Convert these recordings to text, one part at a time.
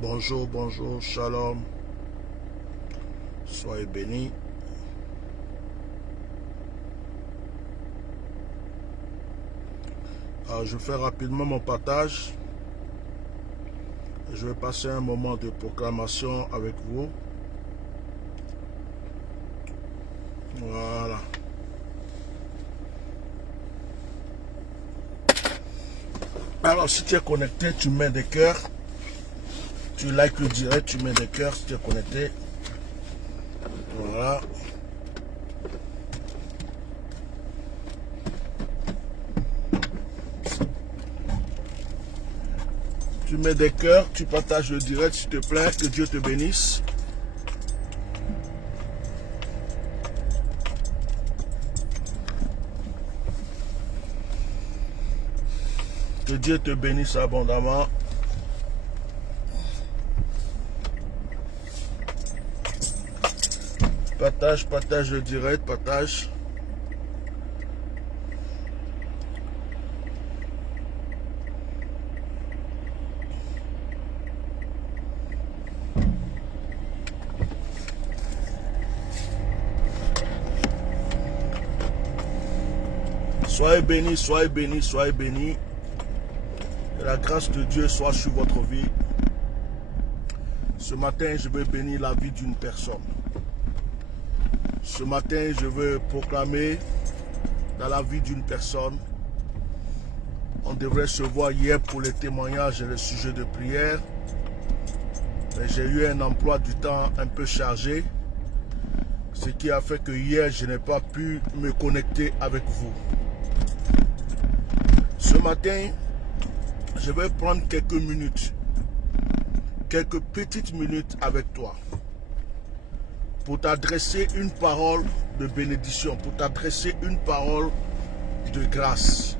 Bonjour, bonjour, shalom. Soyez bénis. Alors, je fais rapidement mon partage. Je vais passer un moment de proclamation avec vous. Voilà. Alors, si tu es connecté, tu mets des cœurs. Tu likes le direct, tu mets des cœurs si tu es connecté. Voilà. Tu mets des cœurs, tu partages le direct, s'il te plaît. Que Dieu te bénisse. Que Dieu te bénisse abondamment. Partage le direct, partage. Soyez bénis, soyez bénis, soyez bénis. Que la grâce de Dieu soit sur votre vie. Ce matin, je veux bénir la vie d'une personne. Ce matin, je veux proclamer dans la vie d'une personne. On devrait se voir hier pour les témoignages et les sujets de prière. Mais j'ai eu un emploi du temps un peu chargé. Ce qui a fait que hier, je n'ai pas pu me connecter avec vous. Ce matin, je vais prendre quelques minutes, quelques petites minutes avec toi pour t'adresser une parole de bénédiction, pour t'adresser une parole de grâce.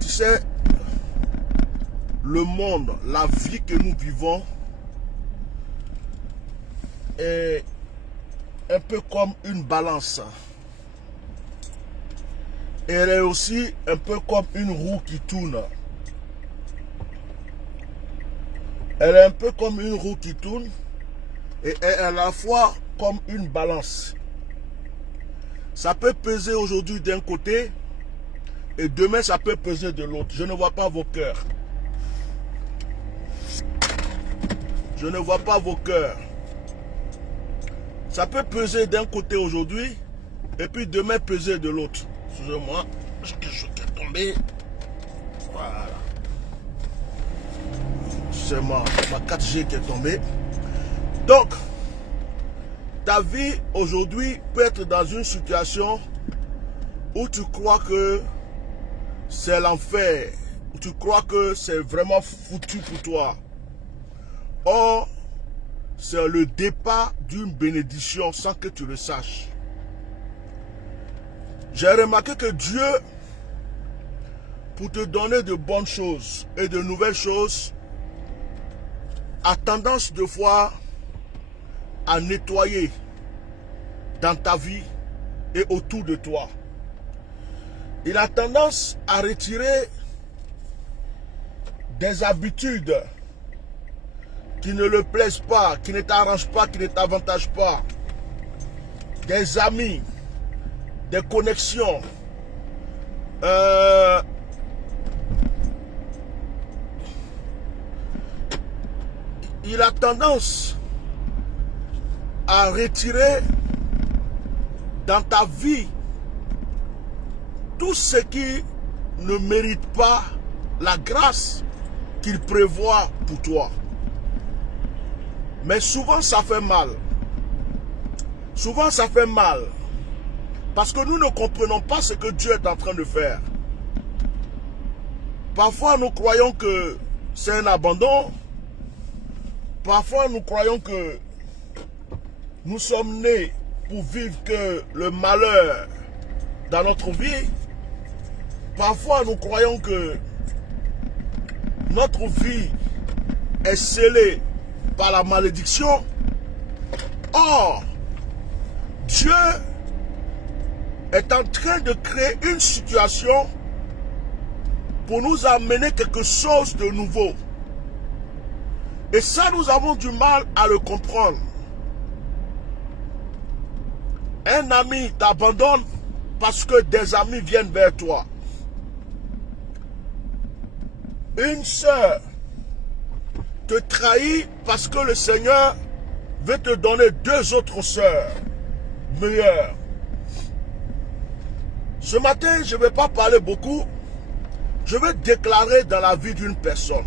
Tu sais, le monde, la vie que nous vivons est un peu comme une balance. Elle est aussi un peu comme une roue qui tourne. Elle est un peu comme une roue qui tourne et elle est à la fois comme une balance. Ça peut peser aujourd'hui d'un côté et demain ça peut peser de l'autre. Je ne vois pas vos cœurs. Je ne vois pas vos cœurs. Ça peut peser d'un côté aujourd'hui et puis demain peser de l'autre. Excusez-moi, j'ai quelque chose qui est tombé. Voilà. C'est ma 4G qui est tombée. Donc, ta vie aujourd'hui peut être dans une situation où tu crois que c'est l'enfer, où tu crois que c'est vraiment foutu pour toi. Or, c'est le départ d'une bénédiction sans que tu le saches. J'ai remarqué que Dieu, pour te donner de bonnes choses et de nouvelles choses, a tendance de fois à nettoyer dans ta vie et autour de toi. Il a tendance à retirer des habitudes qui ne le plaisent pas, qui ne t'arrangent pas, qui ne t'avantagent pas. Des amis, des connexions. Il a tendance à retirer dans ta vie tout ce qui ne mérite pas la grâce qu'il prévoit pour toi. Mais souvent ça fait mal. Souvent ça fait mal. Parce que nous ne comprenons pas ce que Dieu est en train de faire. Parfois nous croyons que c'est un abandon. Parfois nous croyons que nous sommes nés pour vivre que le malheur dans notre vie. Parfois nous croyons que notre vie est scellée par la malédiction. Or, Dieu est en train de créer une situation pour nous amener quelque chose de nouveau. Et ça, nous avons du mal à le comprendre. Un ami t'abandonne parce que des amis viennent vers toi. Une sœur te trahit parce que le Seigneur veut te donner 2 autres sœurs meilleures. Ce matin, je ne vais pas parler beaucoup. Je vais déclarer dans la vie d'une personne.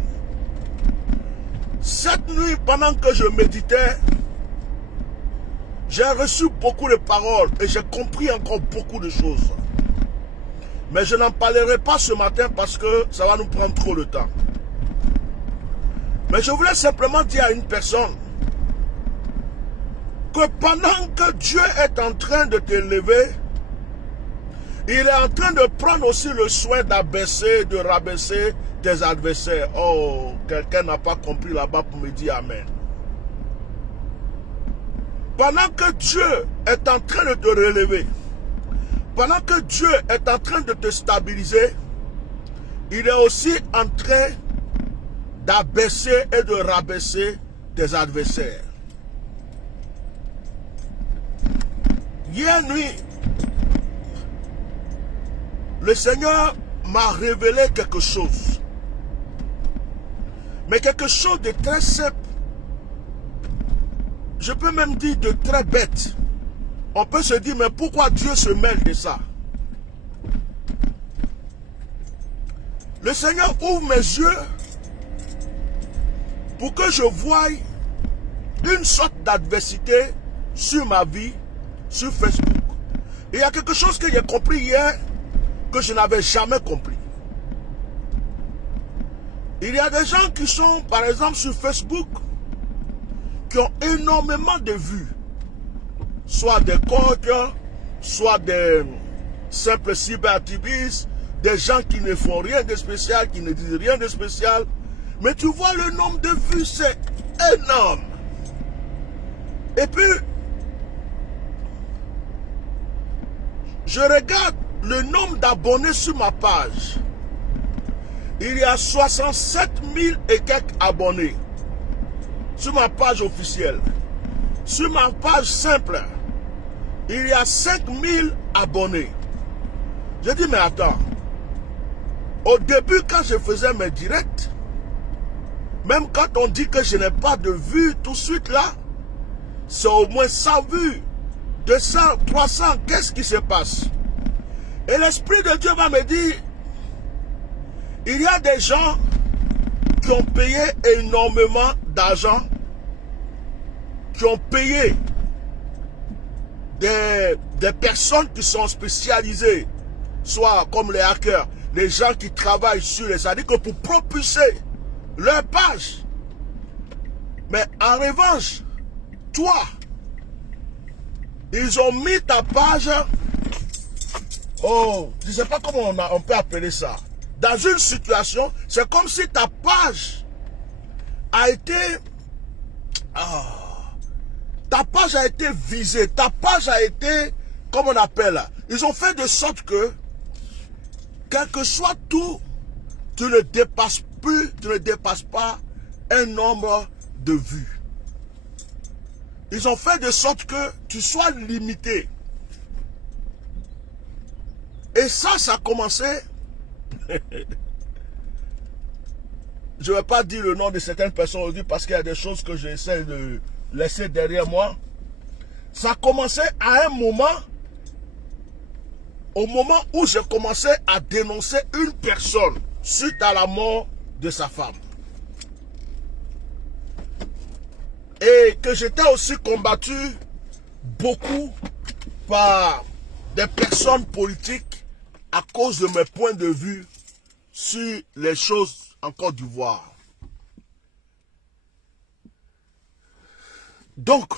Cette nuit, pendant que je méditais, j'ai reçu beaucoup de paroles et j'ai compris encore beaucoup de choses. Mais je n'en parlerai pas ce matin parce que ça va nous prendre trop de temps. Mais je voulais simplement dire à une personne que pendant que Dieu est en train de t'élever, il est en train de prendre aussi le soin d'abaisser, de rabaisser tes adversaires. Oh, quelqu'un n'a pas compris là-bas pour me dire Amen. Pendant que Dieu est en train de te relever, pendant que Dieu est en train de te stabiliser, il est aussi en train d'abaisser et de rabaisser tes adversaires. Hier nuit, le Seigneur m'a révélé quelque chose. Mais quelque chose de très simple. Je peux même dire de très bête. On peut se dire, mais pourquoi Dieu se mêle de ça? Le Seigneur ouvre mes yeux pour que je voie une sorte d'adversité sur ma vie, sur Facebook. Et il y a quelque chose que j'ai compris hier que je n'avais jamais compris. Il y a des gens qui sont, par exemple, sur Facebook, qui ont énormément de vues. Soit des coachs, soit des simples cyberactivistes, des gens qui ne font rien de spécial, qui ne disent rien de spécial. Mais tu vois le nombre de vues, c'est énorme. Et puis, je regarde le nombre d'abonnés sur ma page. Il y a 67 000 et quelques abonnés sur ma page officielle. Sur ma page simple, il y a 5 000 abonnés. Je dis, mais attends. Au début, quand je faisais mes directs, même quand on dit que je n'ai pas de vues tout de suite là, c'est au moins 100 vues, 200, 300, qu'est-ce qui se passe? Et l'Esprit de Dieu va me dire, il y a des gens qui ont payé énormément d'argent, qui ont payé des personnes qui sont spécialisées, soit comme les hackers, les gens qui travaillent sur les articles pour propulser leur page. Mais en revanche, toi, ils ont mis ta page, oh, je ne sais pas comment on peut appeler ça. Dans une situation, c'est comme si ta page a été... ta page a été visée, ta page a été, comme on appelle, ils ont fait de sorte que, quel que soit tout, tu ne dépasses plus, tu ne dépasses pas un nombre de vues. Ils ont fait de sorte que tu sois limité. Et ça a commencé... Je ne vais pas dire le nom de certaines personnes aujourd'hui parce qu'il y a des choses que j'essaie de laisser derrière moi. Ça a commencé à un moment, au moment où j'ai commencé à dénoncer une personne suite à la mort de sa femme. Et que j'étais aussi combattu beaucoup par des personnes politiques à cause de mes points de vue sur les choses en Côte d'Ivoire. Donc,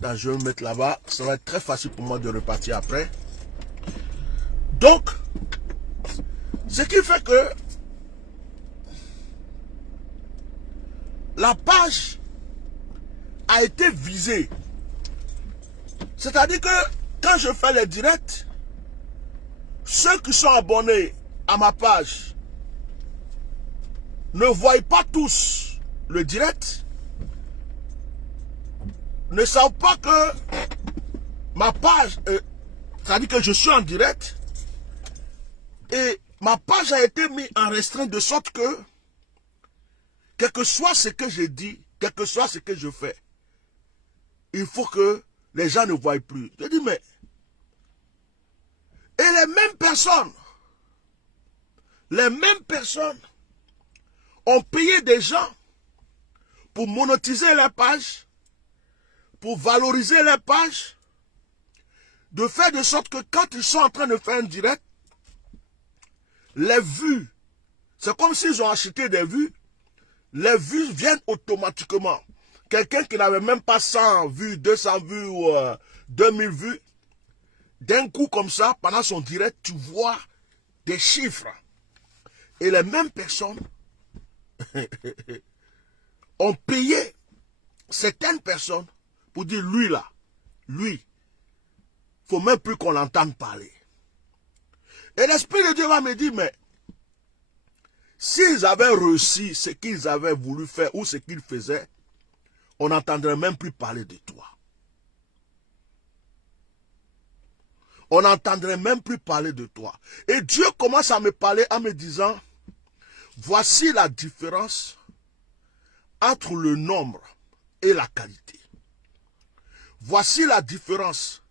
là, je vais me mettre là-bas. Ça va être très facile pour moi de repartir après. Donc, ce qui fait que la page a été visée C'est-à-dire que quand je fais les directs, ceux qui sont abonnés à ma page ne voient pas tous le direct, ne savent pas que ma page, c'est-à-dire que je suis en direct, et ma page a été mise en restreint de sorte que, quel que soit ce que je dis, quel que soit ce que je fais, il faut que les gens ne voient plus. Je dis, mais, et les mêmes personnes ont payé des gens pour monétiser les pages, pour valoriser les pages, de faire de sorte que quand ils sont en train de faire un direct, les vues, c'est comme s'ils ont acheté des vues, les vues viennent automatiquement. Quelqu'un qui n'avait même pas 100 vues, 200 vues ou 2000 vues, d'un coup comme ça, pendant son direct, tu vois des chiffres. Et les mêmes personnes ont payé certaines personnes pour dire, lui là, lui, il ne faut même plus qu'on l'entende parler. Et l'Esprit de Dieu va me dire, mais s'ils avaient réussi ce qu'ils avaient voulu faire ou ce qu'ils faisaient, on n'entendrait même plus parler de toi. On n'entendrait même plus parler de toi. Et Dieu commence à me parler en me disant, voici la différence entre le nombre et la qualité. Voici la différence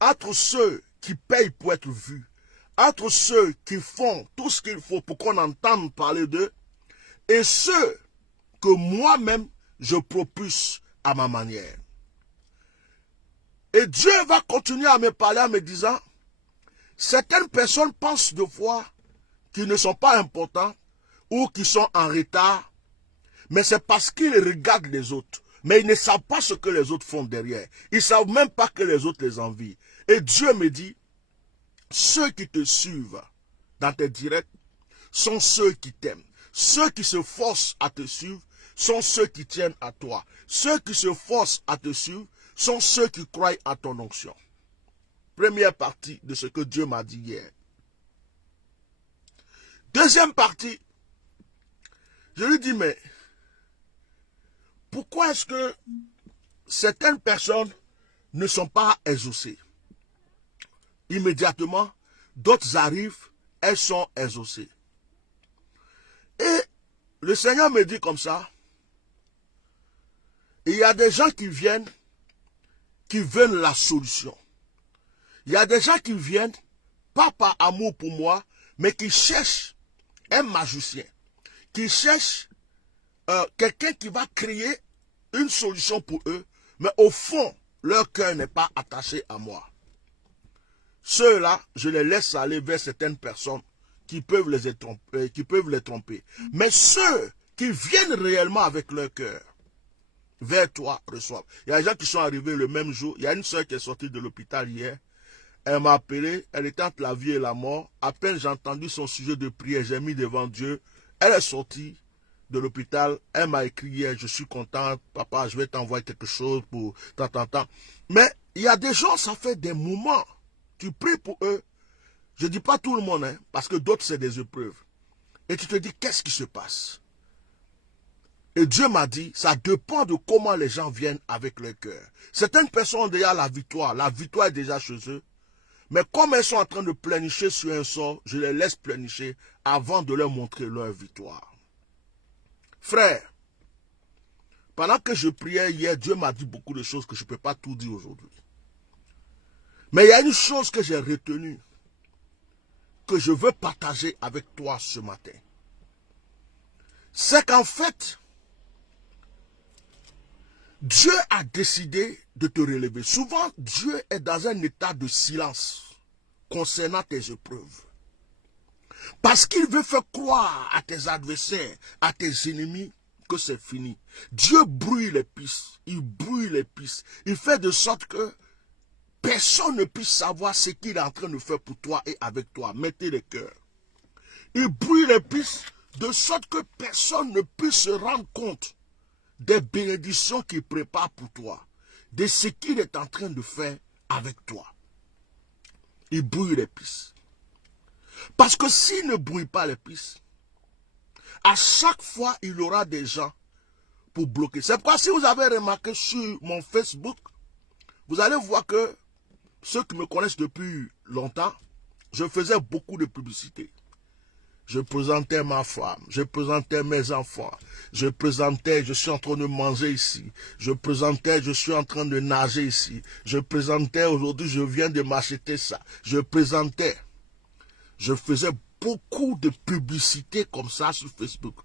entre ceux qui payent pour être vus, entre ceux qui font tout ce qu'il faut pour qu'on entende parler d'eux, et ceux que moi-même je propulse à ma manière. Et Dieu va continuer à me parler en me disant, certaines personnes pensent de fois qu'ils ne sont pas importants ou qu'ils sont en retard, mais c'est parce qu'ils regardent les autres. Mais ils ne savent pas ce que les autres font derrière. Ils ne savent même pas que les autres les envient. Et Dieu me dit, ceux qui te suivent dans tes directs sont ceux qui t'aiment. Ceux qui se forcent à te suivre sont ceux qui tiennent à toi. Ceux qui se forcent à te suivre sont ceux qui croient à ton onction. Première partie de ce que Dieu m'a dit hier. Deuxième partie, je lui dis, mais pourquoi est-ce que certaines personnes ne sont pas exaucées? Immédiatement, d'autres arrivent, elles sont exaucées. Et le Seigneur me dit comme ça, il y a des gens qui viennent, qui veulent la solution. Il y a des gens qui viennent, pas par amour pour moi, mais qui cherchent un magicien, qui cherchent quelqu'un qui va créer une solution pour eux, mais au fond, leur cœur n'est pas attaché à moi. Ceux-là, je les laisse aller vers certaines personnes qui peuvent les tromper. Mais ceux qui viennent réellement avec leur cœur, vers toi, reçoivent. Il y a des gens qui sont arrivés le même jour. Il y a une soeur qui est sortie de l'hôpital hier. Elle m'a appelé, elle était entre la vie et la mort. À peine j'ai entendu son sujet de prière, j'ai mis devant Dieu. Elle est sortie de l'hôpital. Elle m'a écrit hier, je suis content, papa, je vais t'envoyer quelque chose pour tant. Mais il y a des gens, ça fait des moments. Tu pries pour eux. Je ne dis pas tout le monde, hein, parce que d'autres, c'est des épreuves. Et tu te dis, qu'est-ce qui se passe? Et Dieu m'a dit, ça dépend de comment les gens viennent avec leur cœur. Certaines personnes ont déjà la victoire est déjà chez eux. Mais comme elles sont en train de plénicher sur un sort, je les laisse plénicher avant de leur montrer leur victoire. Frère, pendant que je priais hier, Dieu m'a dit beaucoup de choses que je ne peux pas tout dire aujourd'hui. Mais il y a une chose que j'ai retenue, que je veux partager avec toi ce matin. C'est qu'en fait, Dieu a décidé de te relever. Souvent, Dieu est dans un état de silence concernant tes épreuves. Parce qu'il veut faire croire à tes adversaires, à tes ennemis, que c'est fini. Dieu brûle les pistes. Il brûle les pistes. Il fait de sorte que personne ne puisse savoir ce qu'il est en train de faire pour toi et avec toi. Mettez le cœur. Il brûle les pistes de sorte que personne ne puisse se rendre compte des bénédictions qu'il prépare pour toi, de ce qu'il est en train de faire avec toi. Il brouille les pistes. Parce que s'il ne brouille pas les pistes, à chaque fois, il y aura des gens pour bloquer. C'est pourquoi si vous avez remarqué sur mon Facebook, vous allez voir que ceux qui me connaissent depuis longtemps, je faisais beaucoup de publicité. Je présentais ma femme, je présentais mes enfants, je présentais, je suis en train de manger ici, je présentais, je suis en train de nager ici, je présentais, aujourd'hui je viens de m'acheter ça, je présentais, je faisais beaucoup de publicité comme ça sur Facebook.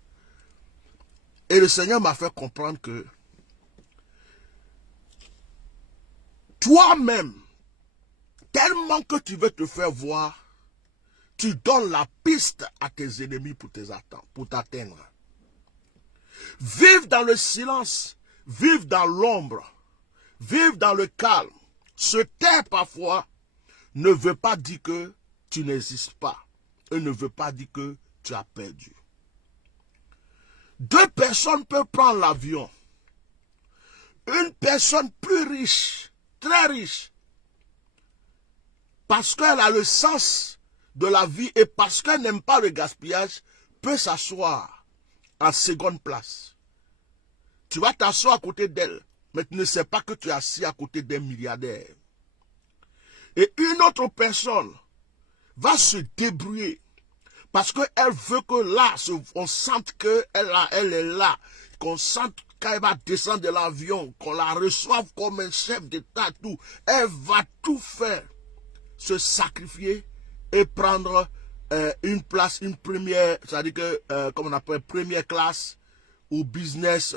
Et le Seigneur m'a fait comprendre que toi-même, tellement que tu veux te faire voir, tu donnes la piste à tes ennemis pour t'atteindre. Vive dans le silence, vive dans l'ombre, vive dans le calme. Se taire parfois ne veut pas dire que tu n'existes pas. Et ne veut pas dire que tu as perdu. Deux personnes peuvent prendre l'avion. Une personne plus riche, très riche, parce qu'elle a le sens de la vie et parce qu'elle n'aime pas le gaspillage, peut s'asseoir en seconde place. Tu vas t'asseoir à côté d'elle, mais tu ne sais pas que tu es assis à côté d'un milliardaire. Et une autre personne va se débrouiller parce qu'elle veut que là, on sente qu'elle est là, qu'on sente qu'elle va descendre de l'avion, qu'on la reçoive comme un chef d'État, tout. Elle va tout faire, se sacrifier et prendre une place, une première, c'est-à-dire que, comme on appelle, première classe ou business,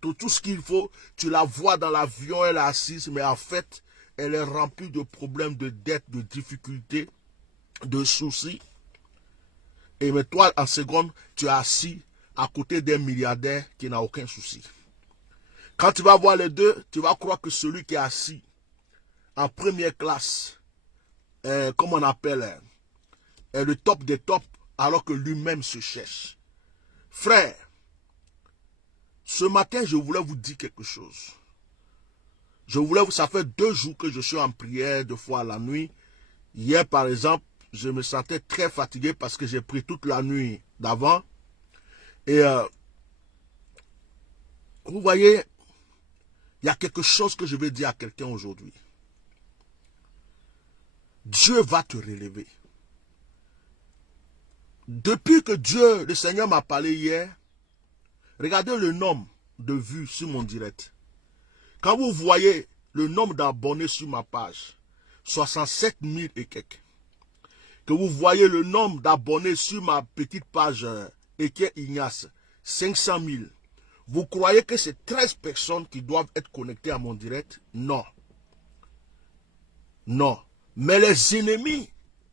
tout ce qu'il faut. Tu la vois dans l'avion, elle est assise, mais en fait, elle est remplie de problèmes, de dettes, de difficultés, de soucis. Et mais toi, en seconde, tu es assis à côté d'un milliardaire qui n'a aucun souci. Quand tu vas voir les deux, tu vas croire que celui qui est assis en première classe, comme on appelle, est le top des tops, alors que lui-même se cherche. Frère, ce matin, je voulais vous dire quelque chose. Ça fait 2 jours que je suis en prière 2 fois à la nuit. Hier, par exemple, je me sentais très fatigué parce que j'ai pris toute la nuit d'avant. Et vous voyez, il y a quelque chose que je vais dire à quelqu'un aujourd'hui. Dieu va te relever. Depuis que Dieu, le Seigneur m'a parlé hier, regardez le nombre de vues sur mon direct. Quand vous voyez le nombre d'abonnés sur ma page, 67 000 et quelques. Que vous voyez le nombre d'abonnés sur ma petite page Eke Ignace, 500 000. Vous croyez que c'est 13 personnes qui doivent être connectées à mon direct? Non. Non. Mais les ennemis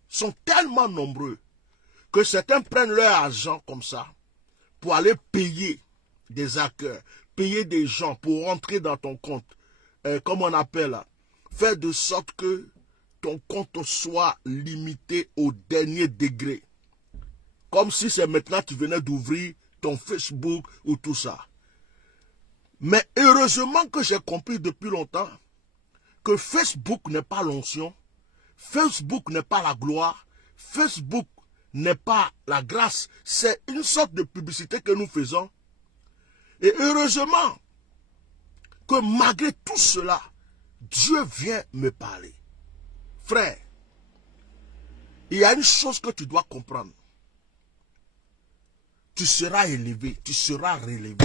sont tellement nombreux que certains prennent leur argent comme ça pour aller payer des hackers, payer des gens pour rentrer dans ton compte. Comme on appelle, faire de sorte que ton compte soit limité au dernier degré. Comme si c'est maintenant tu venais d'ouvrir ton Facebook ou tout ça. Mais heureusement que j'ai compris depuis longtemps que Facebook n'est pas l'onction, Facebook n'est pas la gloire, Facebook n'est pas la grâce. C'est une sorte de publicité que nous faisons. Et heureusement que malgré tout cela, Dieu vient me parler. Frère, il y a une chose que tu dois comprendre. Tu seras élevé, tu seras relevé.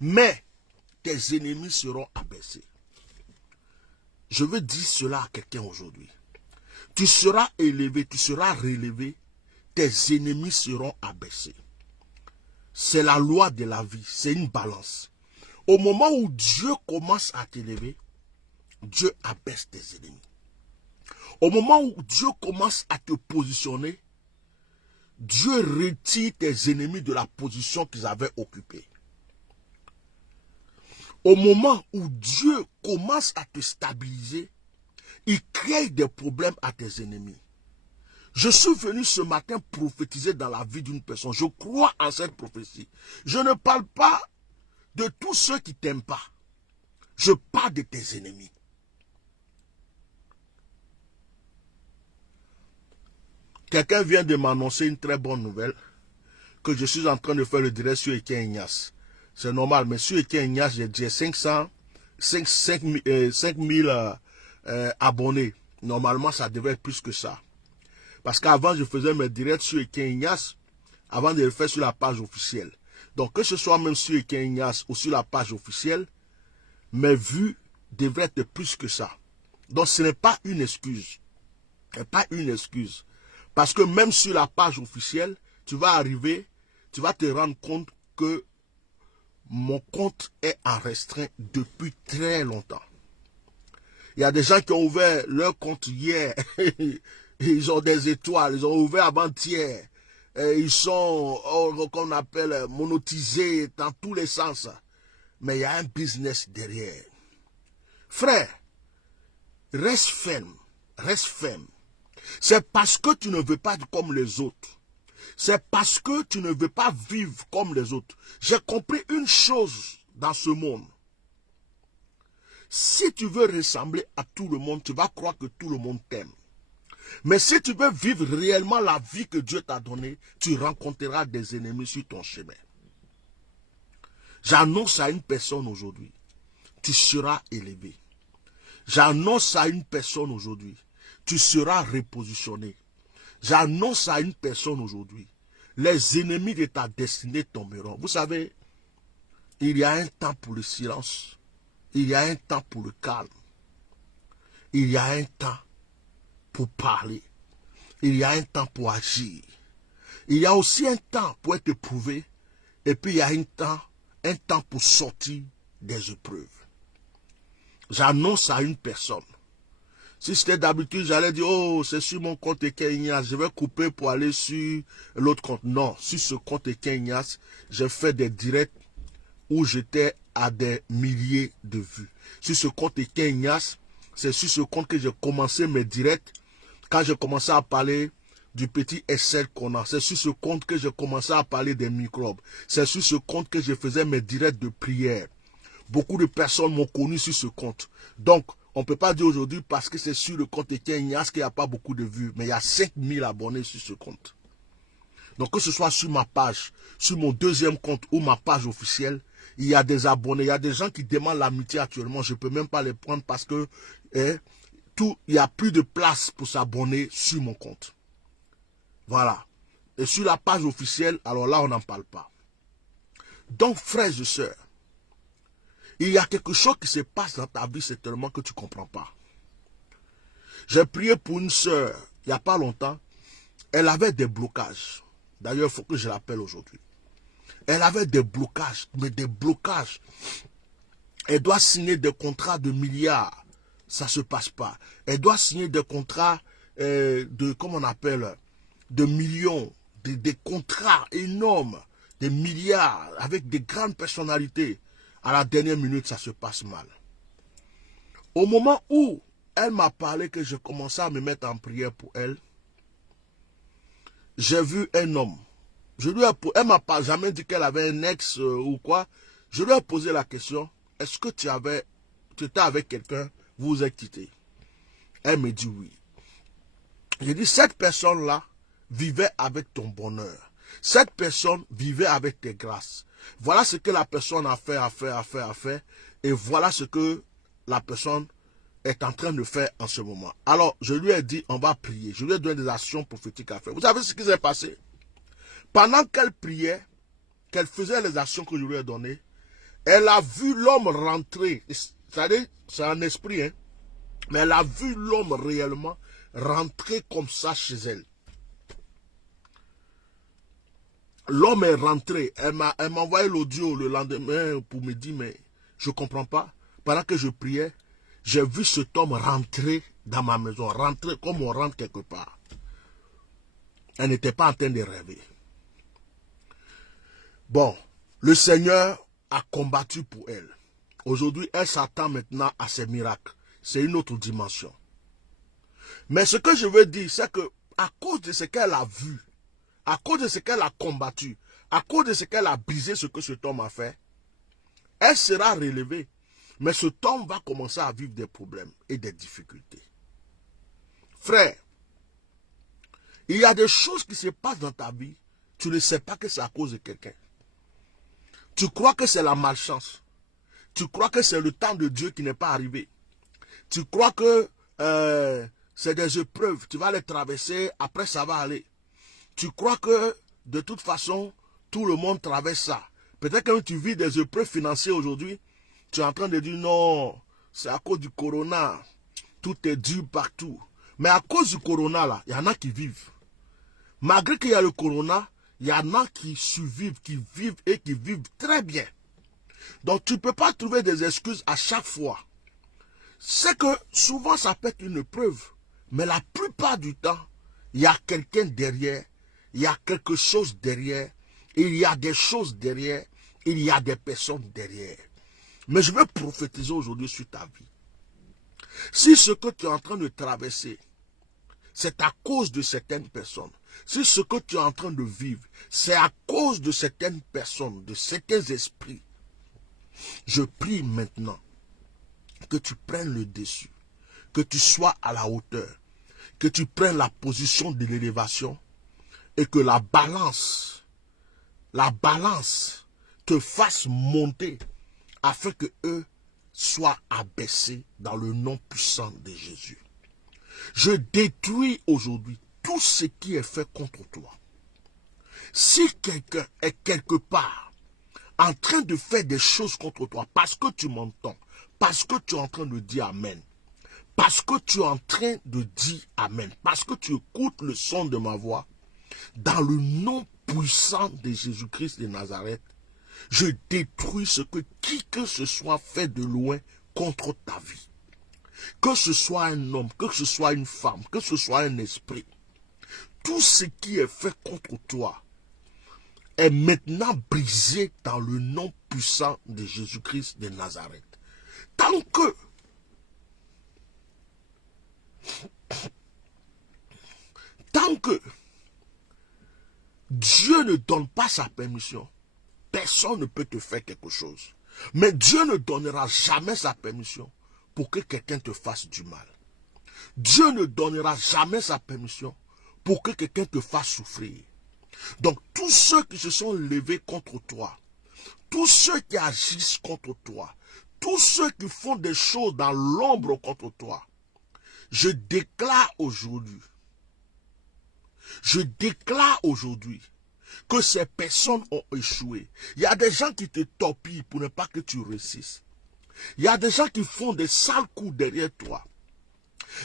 Mais tes ennemis seront abaissés. Je veux dire cela à quelqu'un aujourd'hui. Tu seras élevé, tu seras relevé. Tes ennemis seront abaissés. C'est la loi de la vie, c'est une balance. Au moment où Dieu commence à t'élever, Dieu abaisse tes ennemis. Au moment où Dieu commence à te positionner, Dieu retire tes ennemis de la position qu'ils avaient occupée. Au moment où Dieu commence à te stabiliser, il crée des problèmes à tes ennemis. Je suis venu ce matin prophétiser dans la vie d'une personne. Je crois en cette prophétie. Je ne parle pas de tous ceux qui ne t'aiment pas. Je parle de tes ennemis. Quelqu'un vient de m'annoncer une très bonne nouvelle, que je suis en train de faire le direct sur Etienne Ignace. C'est normal, mais sur Etienne Ignace, j'ai dit 5000 abonnés. Normalement, ça devait être plus que ça. Parce qu'avant, je faisais mes directs sur Etienne Ignace, avant de le faire sur la page officielle. Donc, que ce soit même sur Etienne Ignace ou sur la page officielle, mes vues devraient être plus que ça. Donc, ce n'est pas une excuse. Ce n'est pas une excuse. Parce que même sur la page officielle, tu vas arriver, tu vas te rendre compte que mon compte est en restreint depuis très longtemps. Il y a des gens qui ont ouvert leur compte hier. Ils ont des étoiles. Ils ont ouvert avant-hier. Ils sont, qu'on appelle, monétisés dans tous les sens. Mais il y a un business derrière. Frère, reste ferme. Reste ferme. C'est parce que tu ne veux pas être comme les autres. C'est parce que tu ne veux pas vivre comme les autres. J'ai compris une chose dans ce monde. Si tu veux ressembler à tout le monde, tu vas croire que tout le monde t'aime. Mais si tu veux vivre réellement la vie que Dieu t'a donnée, tu rencontreras des ennemis sur ton chemin. J'annonce à une personne aujourd'hui, tu seras élevé. J'annonce à une personne aujourd'hui, tu seras repositionné. J'annonce à une personne aujourd'hui, les ennemis de ta destinée tomberont. Vous savez, il y a un temps pour le silence, il y a un temps pour le calme, il y a un temps pour parler, il y a un temps pour agir, il y a aussi un temps pour être éprouvé, et puis il y a un temps pour sortir des épreuves. J'annonce à une personne. Si c'était d'habitude, j'allais dire, oh, c'est sur mon compte Etienne, je vais couper pour aller sur l'autre compte. Non, sur ce compte Etienne, j'ai fait des directs où j'étais à des milliers de vues. Sur ce compte Etienne, c'est sur ce compte que j'ai commencé mes directs. Quand j'ai commencé à parler du petit SL qu'on a, c'est sur ce compte que j'ai commencé à parler des microbes. C'est sur ce compte que je faisais mes directs de prière. Beaucoup de personnes m'ont connu sur ce compte. Donc, on ne peut pas dire aujourd'hui parce que c'est sur le compte Etienne Ignace qu'il n'y a pas beaucoup de vues. Mais il y a 5000 abonnés sur ce compte. Donc que ce soit sur ma page, sur mon deuxième compte ou ma page officielle, il y a des abonnés. Il y a des gens qui demandent l'amitié actuellement. Je ne peux même pas les prendre parce que il n'y a plus de place pour s'abonner sur mon compte. Voilà. Et sur la page officielle, alors là, on n'en parle pas. Donc, frères et sœurs, il y a quelque chose qui se passe dans ta vie, c'est tellement que tu ne comprends pas. J'ai prié pour une sœur, il n'y a pas longtemps. Elle avait des blocages. D'ailleurs, il faut que je l'appelle aujourd'hui. Elle avait des blocages, mais des blocages. Elle doit signer des contrats de milliards. Ça ne se passe pas. Elle doit signer des contrats comment on appelle, de millions, des contrats énormes, des milliards, avec des grandes personnalités. À la dernière minute, ça se passe mal. Au moment où elle m'a parlé que je commençais à me mettre en prière pour elle, j'ai vu un homme. Elle ne m'a pas jamais dit qu'elle avait un ex ou quoi. Je lui ai posé la question, est-ce que tu étais avec quelqu'un, vous vous êtes quitté? Elle me dit oui. J'ai dit, cette personne-là vivait avec ton bonheur. Cette personne vivait avec tes grâces. Voilà ce que la personne a fait. Et voilà ce que la personne est en train de faire en ce moment. Alors, je lui ai dit, on va prier. Je lui ai donné des actions prophétiques à faire. Vous savez ce qui s'est passé? Pendant qu'elle priait, qu'elle faisait les actions que je lui ai données, elle a vu l'homme rentrer. C'est-à-dire, c'est un esprit, hein? Mais elle a vu l'homme réellement rentrer comme ça chez elle. L'homme est rentré. Elle m'a envoyé l'audio le lendemain pour me dire, mais je ne comprends pas. Pendant que je priais, j'ai vu cet homme rentrer dans ma maison. Rentrer comme on rentre quelque part. Elle n'était pas en train de rêver. Bon, le Seigneur a combattu pour elle. Aujourd'hui, elle s'attend maintenant à ses miracles. C'est une autre dimension. Mais ce que je veux dire, c'est que à cause de ce qu'elle a vu, à cause de ce qu'elle a combattu, à cause de ce qu'elle a brisé ce que cet homme a fait, elle sera relevée. Mais cet homme va commencer à vivre des problèmes et des difficultés. Frère, Il y a des choses qui se passent dans ta vie, tu ne sais pas que c'est à cause de quelqu'un. Tu crois que c'est la malchance. Tu crois que c'est le temps de Dieu qui n'est pas arrivé. Tu crois que c'est des épreuves, tu vas les traverser, après ça va aller. Tu crois que de toute façon, tout le monde traverse ça. Peut-être que quand tu vis des épreuves financières aujourd'hui, tu es en train de dire non, c'est à cause du corona. Tout est dur partout. Mais à cause du corona, là, il y en a qui vivent. Malgré qu'il y a le corona, il y en a qui survivent, qui vivent et qui vivent très bien. Donc tu ne peux pas trouver des excuses à chaque fois. C'est que souvent ça peut être une épreuve. Mais la plupart du temps, il y a quelqu'un derrière. Il y a quelque chose derrière. Il y a des choses derrière. Il y a des personnes derrière. Mais je veux prophétiser aujourd'hui sur ta vie. Si ce que tu es en train de traverser, c'est à cause de certaines personnes. Si ce que tu es en train de vivre, c'est à cause de certaines personnes, de certains esprits, je prie maintenant que tu prennes le dessus, que tu sois à la hauteur, que tu prennes la position de l'élévation et que la balance te fasse monter afin que eux soient abaissés dans le nom puissant de Jésus. Je détruis aujourd'hui tout ce qui est fait contre toi. Si quelqu'un est quelque part en train de faire des choses contre toi, parce que tu m'entends, parce que tu es en train de dire Amen, parce que tu es en train de dire Amen, parce que tu écoutes le son de ma voix, dans le nom puissant de Jésus-Christ de Nazareth, je détruis ce que qui que ce soit fait de loin contre ta vie. Que ce soit un homme, que ce soit une femme, que ce soit un esprit, tout ce qui est fait contre toi est maintenant brisé dans le nom puissant de Jésus-Christ de Nazareth. Tant que Dieu ne donne pas sa permission, personne ne peut te faire quelque chose. Mais Dieu ne donnera jamais sa permission pour que quelqu'un te fasse du mal. Dieu ne donnera jamais sa permission pour que quelqu'un te fasse souffrir. Donc tous ceux qui se sont levés contre toi, tous ceux qui agissent contre toi, tous ceux qui font des choses dans l'ombre contre toi, je déclare aujourd'hui que ces personnes ont échoué. Il y a des gens qui te torpillent pour ne pas que tu réussisses. Il y a des gens qui font des sales coups derrière toi.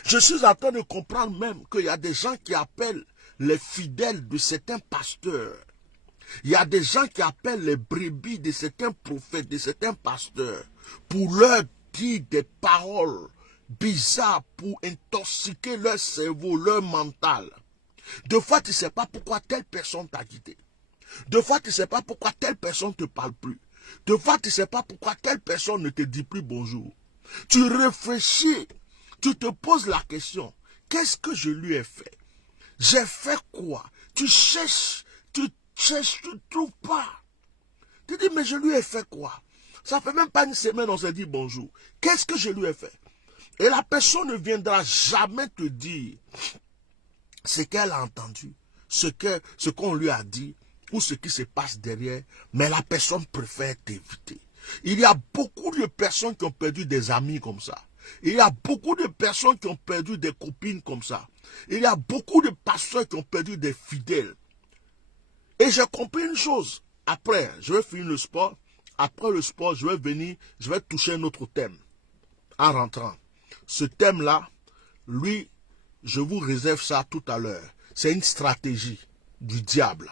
Je suis en train de comprendre même qu'il y a des gens qui appellent les fidèles de certains pasteurs. Il y a des gens qui appellent les brebis de certains prophètes, de certains pasteurs, pour leur dire des paroles bizarres, pour intoxiquer leur cerveau, leur mental. Deux fois, tu ne sais pas pourquoi telle personne t'a quitté. Deux fois, tu ne sais pas pourquoi telle personne ne te parle plus. Deux fois, tu ne sais pas pourquoi telle personne ne te dit plus bonjour. Tu réfléchis, tu te poses la question, qu'est-ce que je lui ai fait? J'ai fait quoi? Tu cherches, tu ne trouves pas. Tu dis, mais je lui ai fait quoi? Ça fait même pas une semaine, on s'est dit bonjour. Qu'est-ce que je lui ai fait? Et la personne ne viendra jamais te dire ce qu'elle a entendu, ce qu'on lui a dit, ou ce qui se passe derrière, mais la personne préfère t'éviter. Il y a beaucoup de personnes qui ont perdu des amis comme ça. Il y a beaucoup de personnes qui ont perdu des copines comme ça. Il y a beaucoup de pasteurs qui ont perdu des fidèles. Et j'ai compris une chose. Après, je vais finir le sport. Après le sport, je vais venir, je vais toucher un autre thème. En rentrant. Ce thème-là, lui, je vous réserve ça tout à l'heure. C'est une stratégie du diable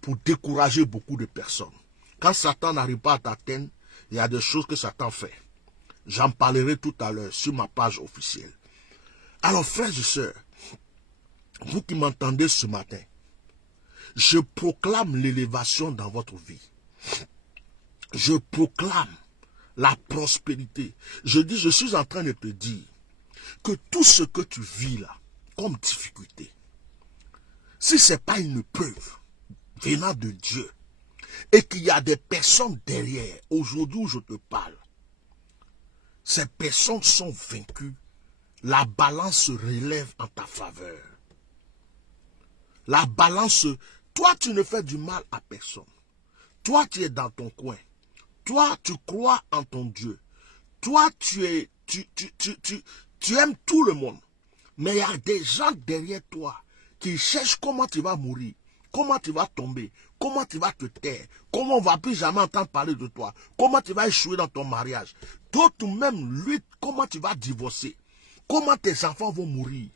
pour décourager beaucoup de personnes. Quand Satan n'arrive pas à t'atteindre, il y a des choses que Satan fait. J'en parlerai tout à l'heure sur ma page officielle. Alors, frères et sœurs, vous qui m'entendez ce matin, je proclame l'élévation dans votre vie. Je proclame la prospérité. Je suis en train de te dire que tout ce que tu vis là, comme difficulté, si ce n'est pas une preuve venant de Dieu, et qu'il y a des personnes derrière, aujourd'hui où je te parle, ces personnes sont vaincues, la balance se relève en ta faveur. La balance, toi tu ne fais du mal à personne. Toi tu es dans ton coin. Toi tu crois en ton Dieu. Toi tu aimes tout le monde. Mais il y a des gens derrière toi qui cherchent comment tu vas mourir, comment tu vas tomber, comment tu vas te taire, comment on ne va plus jamais entendre parler de toi, comment tu vas échouer dans ton mariage. D'autres même luttent comment tu vas divorcer, comment tes enfants vont mourir,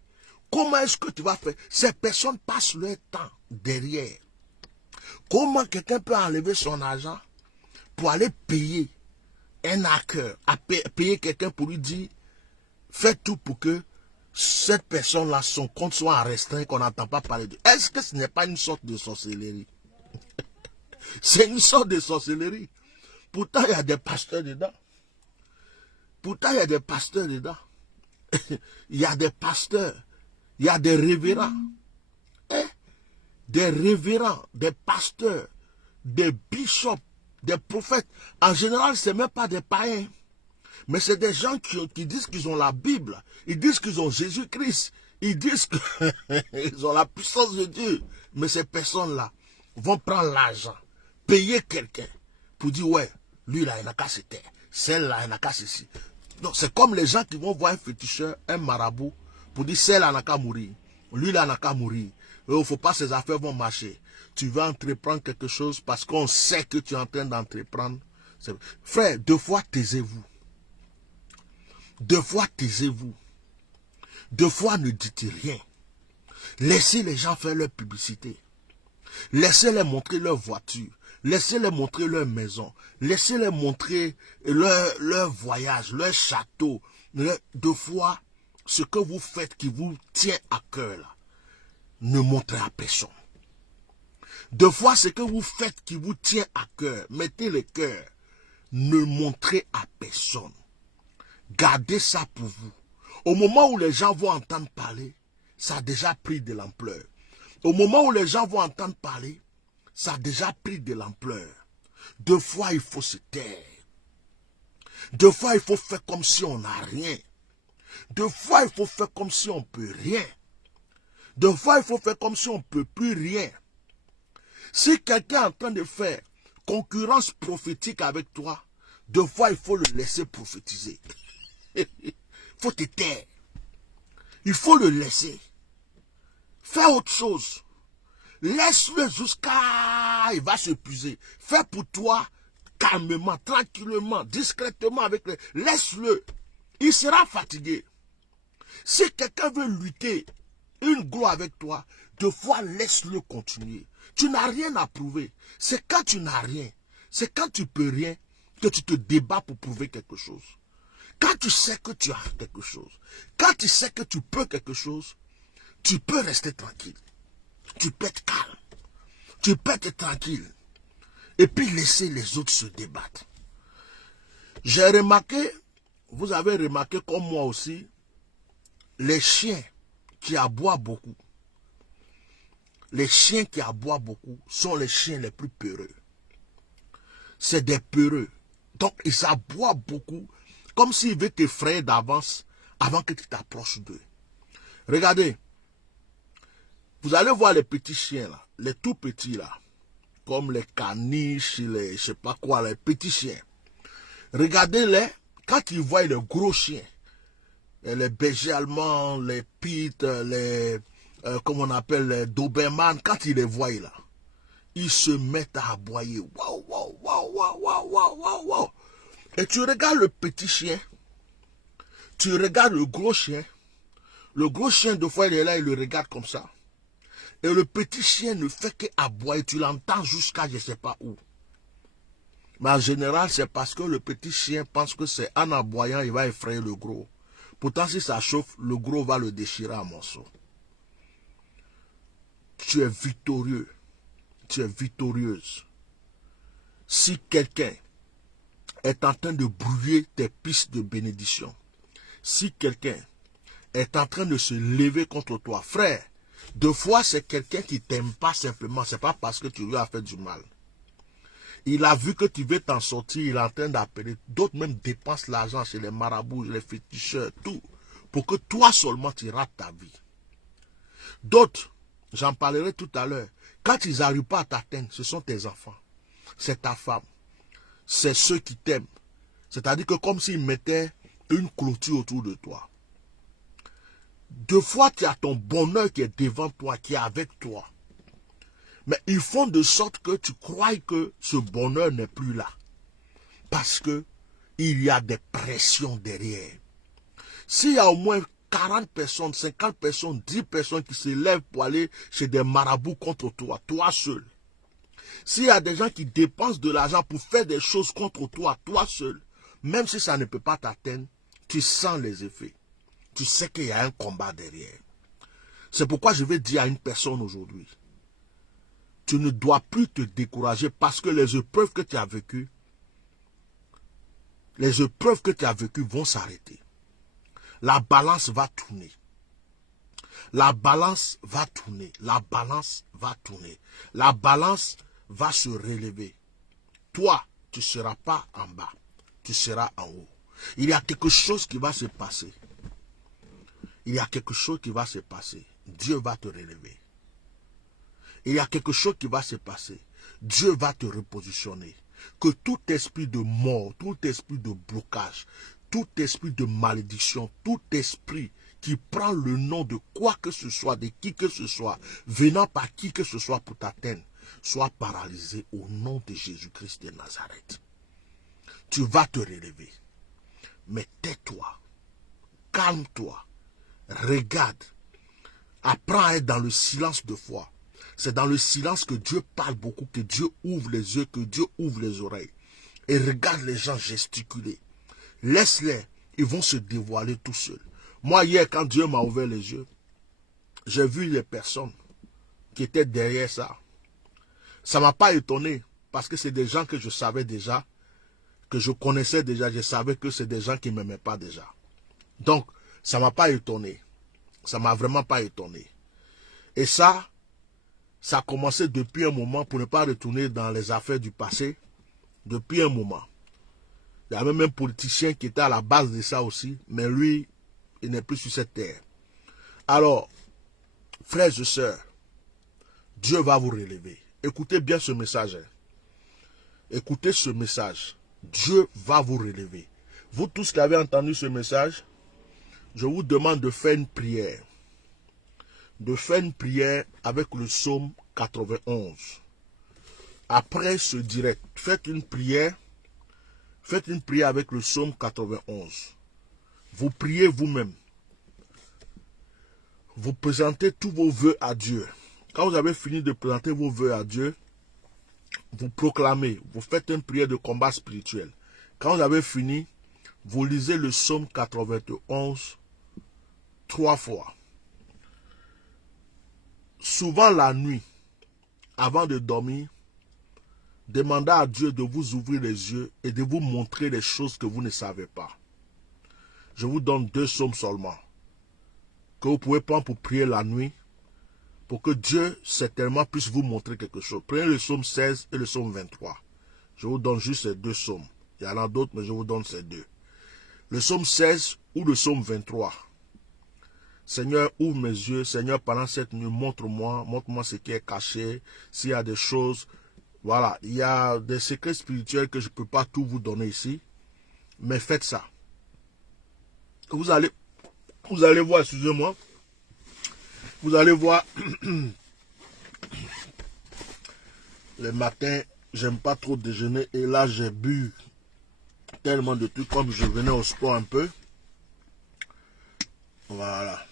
comment est-ce que tu vas faire. Ces personnes passent leur temps derrière. Comment quelqu'un peut enlever son argent pour aller payer un hacker, payer quelqu'un pour lui dire, fais tout pour que cette personne-là, son compte soit restreint, qu'on n'entend pas parler de. Est-ce que ce n'est pas une sorte de sorcellerie? C'est une sorte de sorcellerie. Pourtant, il y a des pasteurs dedans. Pourtant, il y a des pasteurs dedans. Il y a des pasteurs. Il y a des révérends. Des révérends, des pasteurs, des bishops, des prophètes. En général, ce n'est même pas des païens. Mais c'est des gens qui disent qu'ils ont la Bible. Ils disent qu'ils ont Jésus-Christ. Ils disent qu'ils ont la puissance de Dieu. Mais ces personnes-là vont prendre l'argent, payer quelqu'un pour dire, ouais, lui là, il n'a qu'à se taire. Celle-là, il n'a qu'à ceci. Donc, c'est comme les gens qui vont voir un féticheur, un marabout, pour dire, celle-là n'a qu'à mourir. Lui là n'a qu'à mourir. Il ne faut pas, ses affaires vont marcher. Tu vas entreprendre quelque chose parce qu'on sait que tu es en train d'entreprendre. Frère, deux fois, taisez-vous. Deux fois, taisez-vous. Deux fois, ne dites rien. Laissez les gens faire leur publicité. Laissez-les montrer leur voiture. Laissez-les montrer leur maison. Laissez-les montrer leur voyage, leur château. Deux fois, ce que vous faites qui vous tient à cœur, là, ne montrez à personne. Deux fois, ce que vous faites qui vous tient à cœur, mettez le cœur, ne montrez à personne. Gardez ça pour vous. Au moment où les gens vont entendre parler, ça a déjà pris de l'ampleur. Au moment où les gens vont entendre parler, ça a déjà pris de l'ampleur. Deux fois, il faut se taire. Deux fois, il faut faire comme si on n'a rien. Deux fois, il faut faire comme si on ne peut rien. Deux fois, il faut faire comme si on ne peut plus rien. Si quelqu'un est en train de faire concurrence prophétique avec toi, deux fois, il faut le laisser prophétiser. Il faut te taire. Il faut le laisser. Fais autre chose. Laisse-le jusqu'à... il va s'épuiser. Fais pour toi calmement, tranquillement, discrètement avec le... Laisse-le. Il sera fatigué. Si quelqu'un veut lutter une gloire avec toi, deux fois laisse-le continuer. Tu n'as rien à prouver. C'est quand tu n'as rien, c'est quand tu peux rien que tu te débats pour prouver quelque chose. Quand tu sais que tu as quelque chose, quand tu sais que tu peux quelque chose, tu peux rester tranquille. Tu peux être calme. Tu peux être tranquille. Et puis laisser les autres se débattre. J'ai remarqué, vous avez remarqué comme moi aussi, les chiens qui aboient beaucoup. Les chiens qui aboient beaucoup sont les chiens les plus peureux. C'est des peureux. Donc ils aboient beaucoup comme s'ils veulent t'effrayer d'avance avant que tu t'approches d'eux. Regardez. Vous allez voir les petits chiens là, les tout petits là, comme les caniches, les je sais pas quoi, les petits chiens. Regardez-les, quand ils voient les gros chiens, les bergers allemands, les pits, les, comment on appelle, les doberman, quand ils les voient là, ils se mettent à aboyer. Waouh, waouh, waouh, waouh, waouh, waouh, waouh. Et tu regardes le petit chien, tu regardes le gros chien de fois il est là, il le regarde comme ça. Et le petit chien ne fait qu'aboyer, tu l'entends jusqu'à je ne sais pas où. Mais en général, c'est parce que le petit chien pense que c'est en aboyant, il va effrayer le gros. Pourtant, si ça chauffe, le gros va le déchirer en morceaux. Tu es victorieux. Tu es victorieuse. Si quelqu'un est en train de brouiller tes pistes de bénédiction, si quelqu'un est en train de se lever contre toi, frère, deux fois, c'est quelqu'un qui ne t'aime pas simplement. Ce n'est pas parce que tu lui as fait du mal. Il a vu que tu veux t'en sortir. Il est en train d'appeler. D'autres même dépensent l'argent chez les marabouts, les féticheurs, tout. Pour que toi seulement tu rates ta vie. D'autres, J'en parlerai tout à l'heure. Quand ils n'arrivent pas à t'atteindre, ce sont tes enfants. C'est ta femme. C'est ceux qui t'aiment. C'est-à-dire que comme s'ils mettaient une clôture autour de toi. Deux fois, tu as ton bonheur qui est devant toi, qui est avec toi. Mais ils font de sorte que tu crois que ce bonheur n'est plus là. Parce que il y a des pressions derrière. S'il y a au moins 40 personnes, 50 personnes, 10 personnes qui se lèvent pour aller chez des marabouts contre toi, toi seul. S'il y a des gens qui dépensent de l'argent pour faire des choses contre toi, toi seul, même si ça ne peut pas t'atteindre, tu sens les effets. Tu sais qu'il y a un combat derrière. C'est pourquoi je vais dire à une personne aujourd'hui, tu ne dois plus te décourager parce que les épreuves que tu as vécues, vont s'arrêter. La balance va tourner. La balance va tourner. La balance va tourner. La balance va se relever. Toi, tu ne seras pas en bas. Tu seras en haut. Il y a quelque chose qui va se passer. Il y a quelque chose qui va se passer. Dieu va te relever. Il y a quelque chose qui va se passer. Dieu va te repositionner. Que tout esprit de mort, tout esprit de blocage, tout esprit de malédiction, tout esprit qui prend le nom de quoi que ce soit, de qui que ce soit, venant par qui que ce soit pour t'atteindre, soit paralysé au nom de Jésus-Christ de Nazareth. Tu vas te relever. Mais tais-toi. Calme-toi. Regarde. Apprends à être dans le silence de foi. C'est dans le silence que Dieu parle beaucoup, que Dieu ouvre les yeux, que Dieu ouvre les oreilles. Et regarde les gens gesticuler. Laisse-les, ils vont se dévoiler tout seuls. Moi, hier, quand Dieu m'a ouvert les yeux, j'ai vu les personnes qui étaient derrière ça. Ça ne m'a pas étonné, parce que c'est des gens que je savais déjà, que je connaissais déjà, je savais que c'est des gens qui ne m'aimaient pas déjà. Donc, ça ne m'a pas étonné. Ça ne m'a vraiment pas étonné. Et ça a commencé depuis un moment, pour ne pas retourner dans les affaires du passé, depuis un moment. Il y a même un politicien qui était à la base de ça aussi, mais lui, il n'est plus sur cette terre. Alors, frères et sœurs, Dieu va vous relever. Écoutez bien ce message. Écoutez ce message. Dieu va vous relever. Vous tous qui avez entendu ce message, je vous demande de faire une prière. De faire une prière avec le psaume 91. Après ce direct, faites une prière avec le psaume 91. Vous priez vous-même. Vous présentez tous vos vœux à Dieu. Quand vous avez fini de présenter vos vœux à Dieu, vous proclamez, vous faites une prière de combat spirituel. Quand vous avez fini, vous lisez le psaume 91 3 fois. Souvent la nuit, avant de dormir, demandez à Dieu de vous ouvrir les yeux et de vous montrer les choses que vous ne savez pas. Je vous donne 2 psaumes seulement, que vous pouvez prendre pour prier la nuit, pour que Dieu certainement puisse vous montrer quelque chose. Prenez le psaume 16 et le psaume 23. Je vous donne juste ces 2 psaumes. Il y en a d'autres, mais je vous donne ces 2. Le psaume 16 ou le psaume 23. Seigneur, ouvre mes yeux. Seigneur, pendant cette nuit, montre-moi ce qui est caché. S'il y a des choses, voilà, il y a des secrets spirituels que je ne peux pas tout vous donner ici. Mais faites ça. Vous allez voir, excusez-moi. Vous allez voir, le matin, j'aime pas trop déjeuner. Et là, j'ai bu tellement de trucs comme je venais au sport un peu. Voilà.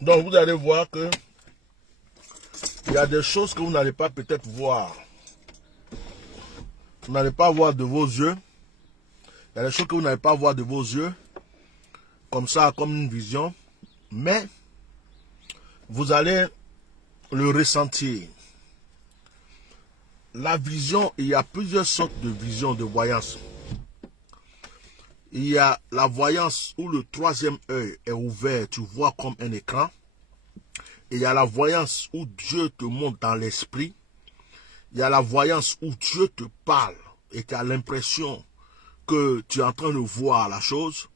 Donc, vous allez voir que il y a des choses que vous n'allez pas peut-être voir. Vous n'allez pas voir de vos yeux. Il y a des choses que vous n'allez pas voir de vos yeux. Comme ça, comme une vision. Mais, vous allez le ressentir. La vision, il y a plusieurs sortes de visions, de voyance. Il y a la voyance où le 3e œil est ouvert, tu vois comme un écran. Et il y a la voyance où Dieu te montre dans l'esprit. Il y a la voyance où Dieu te parle et tu as l'impression que tu es en train de voir la chose.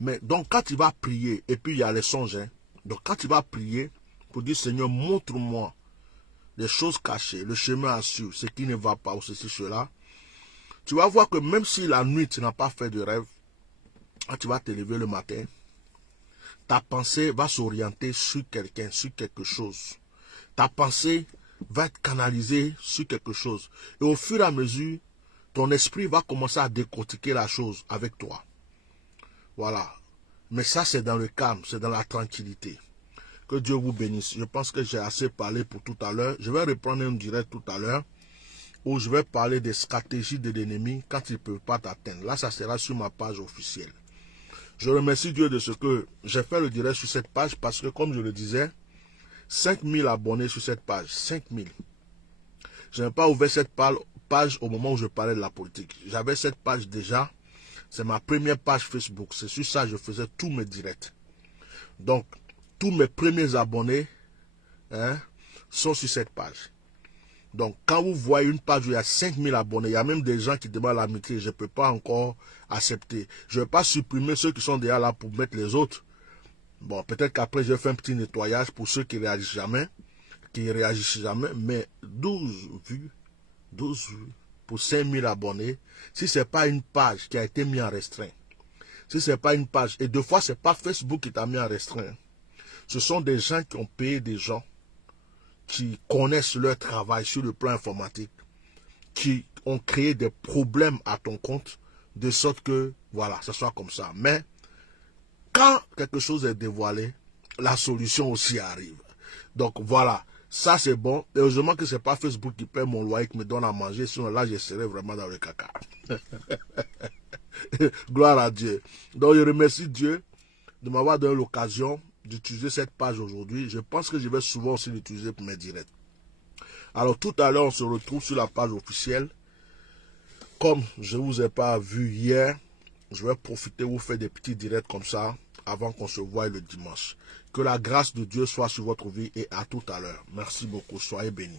Mais donc, quand tu vas prier, et puis il y a les songes, hein, donc quand tu vas prier pour dire, Seigneur, montre-moi les choses cachées, le chemin à suivre, ce qui ne va pas, ou ceci, cela, tu vas voir que même si la nuit, tu n'as pas fait de rêve, quand tu vas te lever le matin, ta pensée va s'orienter sur quelqu'un, sur quelque chose. Ta pensée va être canalisée sur quelque chose. Et au fur et à mesure, ton esprit va commencer à décortiquer la chose avec toi. Voilà. Mais ça, c'est dans le calme, c'est dans la tranquillité. Que Dieu vous bénisse. Je pense que j'ai assez parlé pour tout à l'heure. Je vais reprendre un direct tout à l'heure où je vais parler des stratégies de l'ennemi quand il ne peut pas t'atteindre. Là, ça sera sur ma page officielle. Je remercie Dieu de ce que j'ai fait le direct sur cette page parce que, comme je le disais, 5000 abonnés sur cette page. 5000. Je n'ai pas ouvert cette page au moment où je parlais de la politique. J'avais cette page déjà. C'est ma première page Facebook. C'est sur ça que je faisais tous mes directs. Donc, tous mes premiers abonnés sont sur cette page. Donc, quand vous voyez une page où il y a 5000 abonnés, il y a même des gens qui demandent l'amitié, je ne peux pas encore accepter. Je ne vais pas supprimer ceux qui sont déjà là pour mettre les autres. Bon, peut-être qu'après, je vais faire un petit nettoyage pour ceux qui ne réagissent jamais, mais 12 vues pour 5000 abonnés, si ce n'est pas une page qui a été mise en restreint, si ce n'est pas une page, et deux fois, ce n'est pas Facebook qui t'a mis en restreint, ce sont des gens qui ont payé des gens qui connaissent leur travail sur le plan informatique, qui ont créé des problèmes à ton compte, de sorte que, voilà, ce soit comme ça. Mais, quand quelque chose est dévoilé, la solution aussi arrive. Donc, voilà, ça c'est bon. Et heureusement que ce n'est pas Facebook qui paie mon loyer, qui me donne à manger, sinon là, je serais vraiment dans le caca. Gloire à Dieu. Donc, je remercie Dieu de m'avoir donné l'occasion d'utiliser cette page aujourd'hui. Je pense que je vais souvent aussi l'utiliser pour mes directs. Alors tout à l'heure, on se retrouve sur la page officielle. Comme je ne vous ai pas vu hier, je vais profiter vous faire des petits directs comme ça avant qu'on se voie le dimanche. Que la grâce de Dieu soit sur votre vie et à tout à l'heure. Merci beaucoup. Soyez bénis.